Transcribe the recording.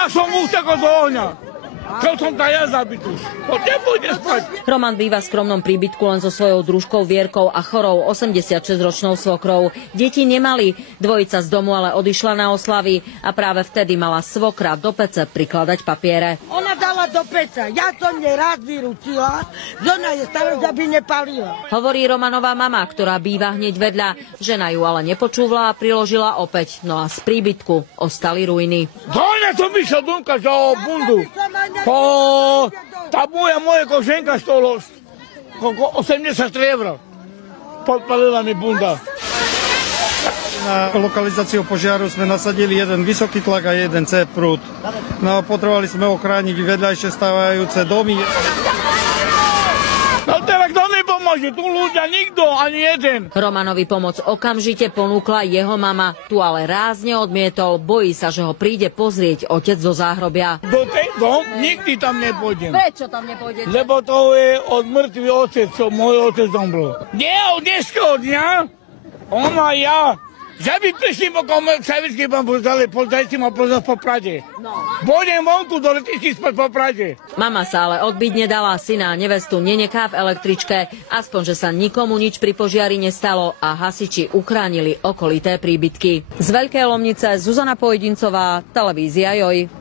Ja som utekol do ohňa. Chcel som tá ja zabiť už. Nepôjde spať. Roman býva v skromnom príbytku len so svojou družkou Vierkou a chorou 86-ročnou svokrou. Deti nemali. Dvojica z domu ale odišla na oslavy a práve vtedy mala svokra do pece prikladať papiere. Ona dala do peca. Ja som jej raz vyrúčila, že ona je starosť, aby nepalila. Hovorí Romanová mama, ktorá býva hneď vedľa. Žena ju ale nepočúvala a priložila opäť. No a z príbytku ostali ruiny. Doňa som išiel dunka za bundu. Tá moja koženka stolo 83 €. Podpalila mi bunda. Na lokalizáciu požiaru sme nasadili jeden vysoký tlak a jeden C prúd. No, potrebovali sme ochrániť vedľajšie stávajúce domy. No teda kto mi pomôže? Tu ľudia nikto, ani jeden. Romanovi pomoc okamžite ponúkla jeho mama. Tu ale rázne odmietol. Bojí sa, že ho príde pozrieť otec zo záhrobia. Do tejto nikdy tam nepôjdem. Prečo tam nepôjdete? Lebo to je od mŕtvy otec, čo môj otec zomrel. Nie, od dnešného dňa, on a ja, že by prišli pokom Savický pán pozdali, pozdajte ma pozor po Prade. Pôjdem vonku do letišky spať po Prade. Mama sa ale odbiť nedala, syna a nevestu nenechá v električke. Aspoň, že sa nikomu nič pri požiari nestalo a hasiči uchránili okolité príbytky. Z Veľkej Lomnice Zuzana Pojdincová, televízia Joj.